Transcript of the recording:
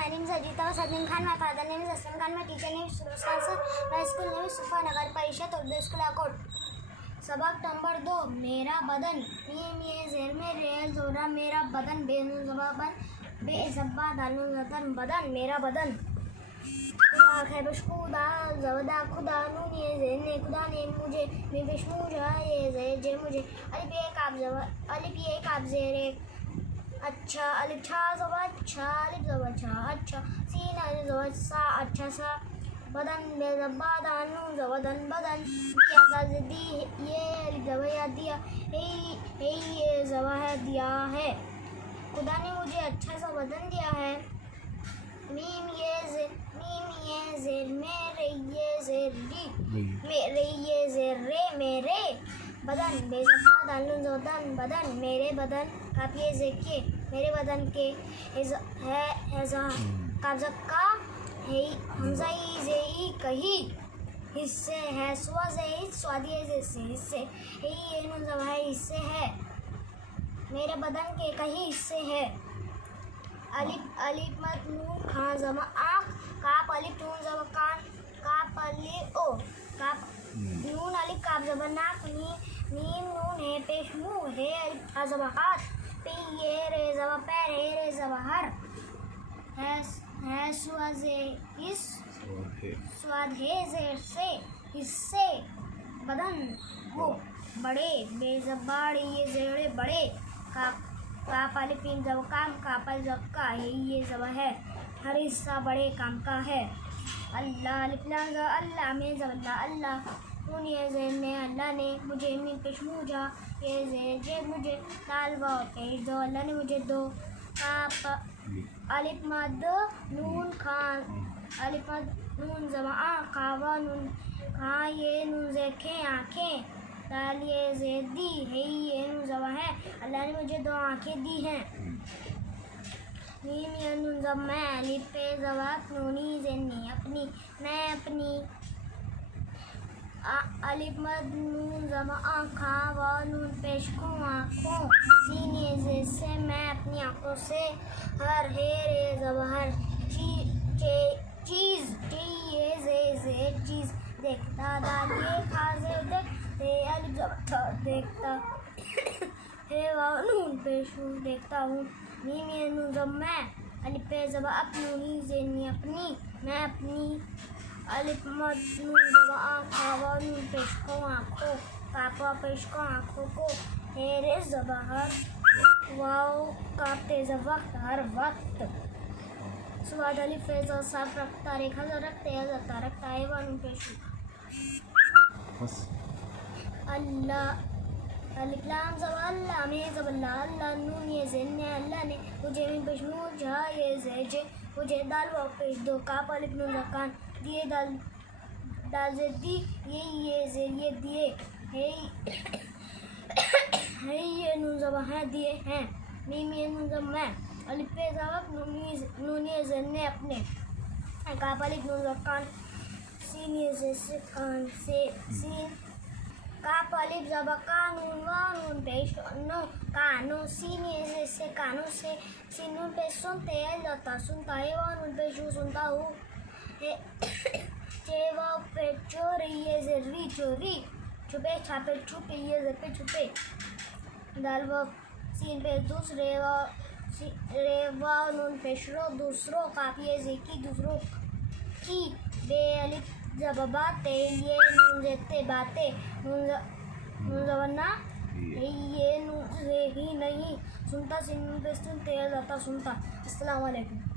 my name is Ajita Sadim Khan. My father name is Aslam Khan. My teacher name is Firoz Khan sir. My school name is Sufa Nagar Parishad Urdu School Akot. सबक number 2 मेरा बदन ये ज़ेर में rail जोरा मेरा बदन बेज़बान बेज़ब्बा दालू ज़दन बदन मेरा बदन खुदा है बशखुदा ज़वदा खुदा नून ये ज़ेर ने खुदा ने मुझे मैं बेशमुजा ये ज़ेर जे मुझे अलिफ ये काब ज़ेर अच्छा अलिफ छा ज़बर अच्छा अलिफ ज़बर छा अच्छा सीन अलिफ ज़बर सा अच्छा सा बदन बेज़ब्बा दानू ज़वदन बदन दिया दी ये अलिफ ज़बर या दिया ये ज़बर है दिया है खुदा ने मुझे अच्छा सा बदन दिया है मीम ये ज़ेर मेरे ये ज़ेर री मेरे ये ज़ेर रे मेरे बदन बेज़ब्बा दानू ज़वदन बदन मेरे बदन काफ़ी ये ज़ेके मेरे बदन के है काज़क्का है हमज़ा ज़ेई कही हिस्से है स्वा ज़ेई स्वादी जैसे हिस्से ये नून ज़बर है हिस्से है मेरे बदन के कई हिस्से है अलिफ मत नून खां ज़मा आँख काप अलिफ नून ज़बर कान काप अलिफ ओ काप नून अलिफ काप ज़बर नाक मीम नून है पेश मुँह है अलिफ हा ज़बर हाथ पे ये रे ज़बर पैर है रे ज़बर हर है स्वाद है ज़ेर से हिस्से बदन वो बड़े बेज़बाड़ ये ज़ेरे बड़े काप अलिफ इन ज़बर काम कापल ज़ब का ये ज़बर है हर हिस्सा बड़े काम का है अल्लाह अलिफ लाम ज़बर अल्लाह में ज़बर अल्लाह नून ये ज़ेर ने अल्लाह ने मुझे मीम पेश मुझा ये ज़ेर जे मुझे दाल व पेश दो अल्लाह ने मुझे दो काप अलिफ मद नून खान अलिफ मद नून ज़बर आ कावा नून हाँ ये नून ज़ेखें आँखें दाल ये ज़ेर दी है ये नून ज़बर है अल्लाह ने मुझे 2 आँखें दी हैं मीम ये नून ज़बर मैं अलिफ पे ज़बर नूनी ज़ेनी अपनी मैं अपनी अलिफ मद नून ज़बर आँखा व नून पेश को आँखों सीन ये ज़ेर से मैं अपनी आँखों से हर है रे ज़बर हर चीज़ ये ज़ेर चीज़ देखता दाल ये खा ज़ेर देखते अलिफ ज़बर देखता है वाव नून पेश हूँ देखता हूँ मीम ये नून ज़बर मैं अलिफ पे ज़बर अपनी ज़ेनी अपनी मैं अपनी अलिफ मद नून ज़बर आँखा व नून पेश को आँखों कापा पेश को आँखों को है रे ज़बर हर वाव कापते वक्त हर वक्त स्वाद अलिफ फेज़ और साफ रखता रेखा जो रखते हैं जता रखता है वानू पेश अल्लाह अलिफ लाम ज़बर अल्लाह में ज़बर अल्लाह नून ये ज़ेर ने अल्लाह ने मुझे मीम पेश मुझा ये ज़ेर जे मुझे दाल व पेश दो काप अलिफ नून ज़कान दिए दाल ज़ेर दी ये ज़ेर ये दिए है ये नून ज़बर है दिए हैं मीम ये नून ज़बर मैं अलिफ पे ज़बर नून ये ज़ेर ने अपने काप अलिफ नून ज़कान सीन ये ज़ेर से कान से सीन काप अलिफ ज़बर कानून व नून पेश नो कानो सीन ये ज़ेर से कानों से सीन नून पेश सुनते हैं लता सुनता है व नून पेश सुनता हूँ चेवा पे चोरी ये ज़ेर री चोरी छुपे छापे छुपे ये ज़ेर पे छुपे दाल व सीन पे दूसरे व नून पेश रो दूसरों काफ़ी ये ज़ेकी दूसरों की बे अलिफ ज़बर बाते ये नून ज़ेते बाते नून ज़बर ना ये नून ज़े ही नहीं सुनता सीन पे सुनते जाता सुनता अस्सलाम वालेकुम।